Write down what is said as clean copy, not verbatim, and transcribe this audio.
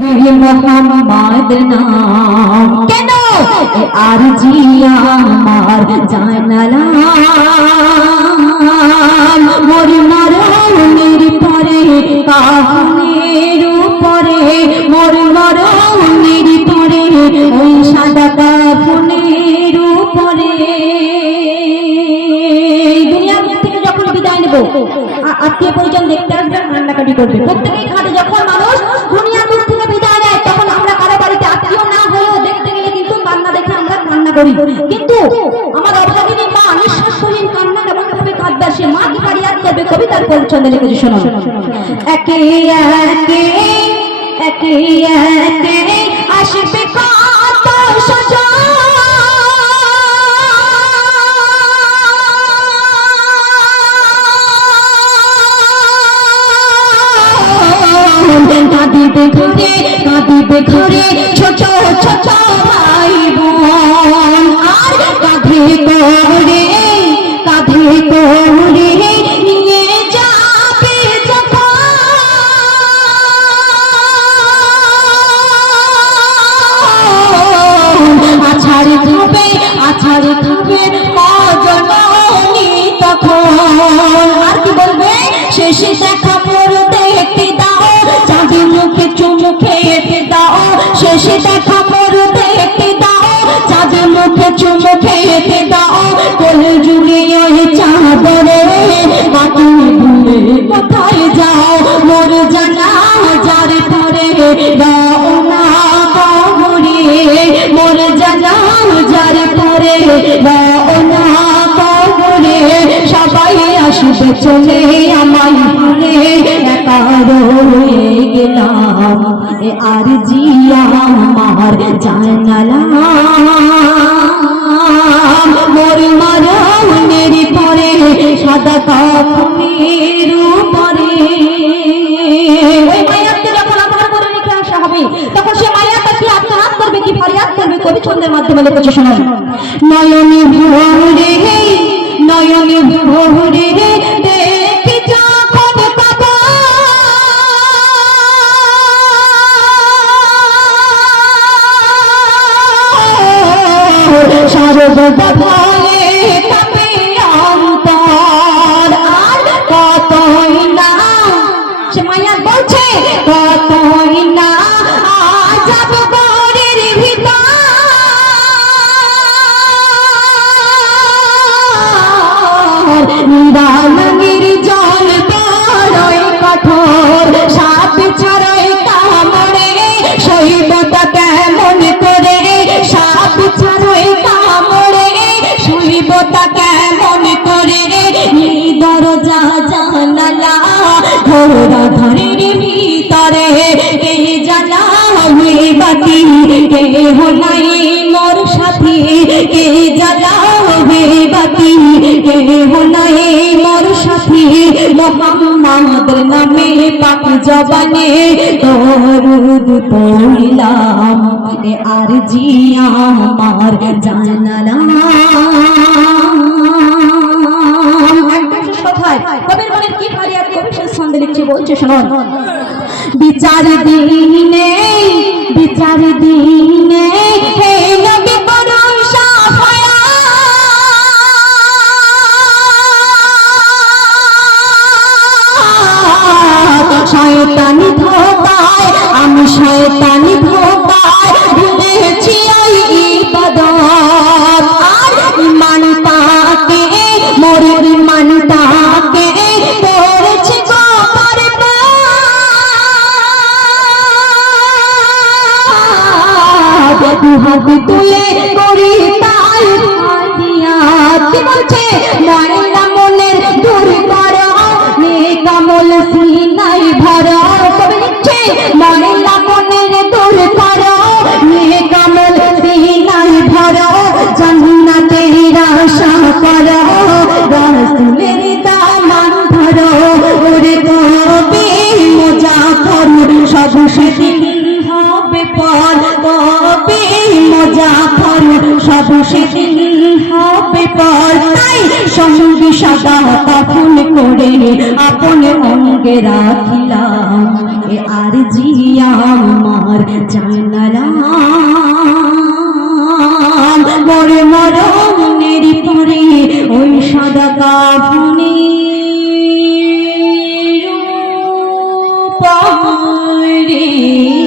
মোহাম্মদ নাম কেন আর জিয়া আমার জানালাম মোর মরণের পরে কাফনের উপরে মোর মরণের পরে ওই সাদা কাফনের উপরে দুনিয়া থেকে যখন বিদায় নেব আত্মীয় পরিজন দেখতে আসবে কান্নাকাটি করবে প্রত্যেকেই ঘাটে যখন মানুষ দুনিয়া থেকে বিদায় নেয় তখন আমরা কারো বাড়িতে আত্মীয় না হলেও দেখতে গেলে কিন্তু কান্না দেখে আমরা কান্না করি কিন্তু আমার অভাগিনী মা নিঃশ্বাসহীন কান্না এমন ভাবে কাঁদবে সে মা কি ফারিয়াদ করবে কবিতার পরিচ্ছন্দে লিখেছে শোনো একে একে একে একে আসবে কত সজন কাঁদিবে ঘরে ছোট ছোট ভাই বোন আর কাঁধে করে নিয়ে যাবে যখন আছাড় খাবে মজননী তখন আর কি বলবে শেষে দেখা পড়তে একটি দাও চাঁদের মুখে চুমু খেতে দাও শেষে দেখা পড়তে একটি দাও চাঁদের মুখে চুমু খেতে দাও কোলে যুগে ওই চাঁদরে বাকি ভুলে কোথায় যাও মোর জানা যার পরে রওনা কবরে মোর জানা যার পরে রওনা কবরে সবাই আসবে চলে আমায় ভুলে একা রয়ে গেলাম আর জিয়া আমার জানালাম মোর মরণের পরে সাদা কাফনের উপরে ওই মায়াতকে যখন আমার করে রেখে আসা হবে তখন সে মায়াটা কি আত্মনাদ করবে কি ফারিয়াদ করবে কবি ছন্দের মাধ্যমে লিখেছে শোনো নয়নে ভোরে দেখে যখন বাবা সর্বদানে কাঁপে অন্তর আর কতই না সে মায়া বলছে কতই না যাব ঘরের ভিতর নিরানগির জল বড়ই কঠোর সাপ ছাড়াই কামড়ে শৈবতা কেমন করে সাপ ছাড়াই কামড়ে শৈবতা কেমন করে দরজা জানালা ঘোরা ঘরের ভিতরে কে জ্বালাবে বাতি কে হলাই মোর সাথী কে জ্বালাবে বাতি কে হলাই মোর সাথী মোহাম্মদ নামে পাক জবানে দরুদ পড়িলাম আর জিয়া আমার জানালাম কবির মনের কি ফারিয়াদ কবি সে ছন্দে লিখছে বলছে শোনো বিচার দিনে হে নবী করুন সাফায়াত শয়তানি ধোকায় আমি শয়তানি ধোকায় ভুলেছি ওই ইবাদত আর ইমানটাকে মোর ইমানটাকে পড়েছি গোবার দুহাত তুলে করি তাই ফারিয়াদ কি বলছে ময়লা মনের দূর করো নেক আমল সিনাই ভরো কবি লিখছে ময়লা মনের দূর করো নেক আমল সিনাই ভরো জান্নাতের আশা করো রাসূলের দামান ধরো ওরে কবি মুজাফর সব সেদিন হবে পর কবি মুজাফর সব সেদিন হবে পর তাই সঙ্গী সাদা কাফন করে আপন অঙ্গে রাখিলাম আর জিয়া আমার কাফনে রূপ রে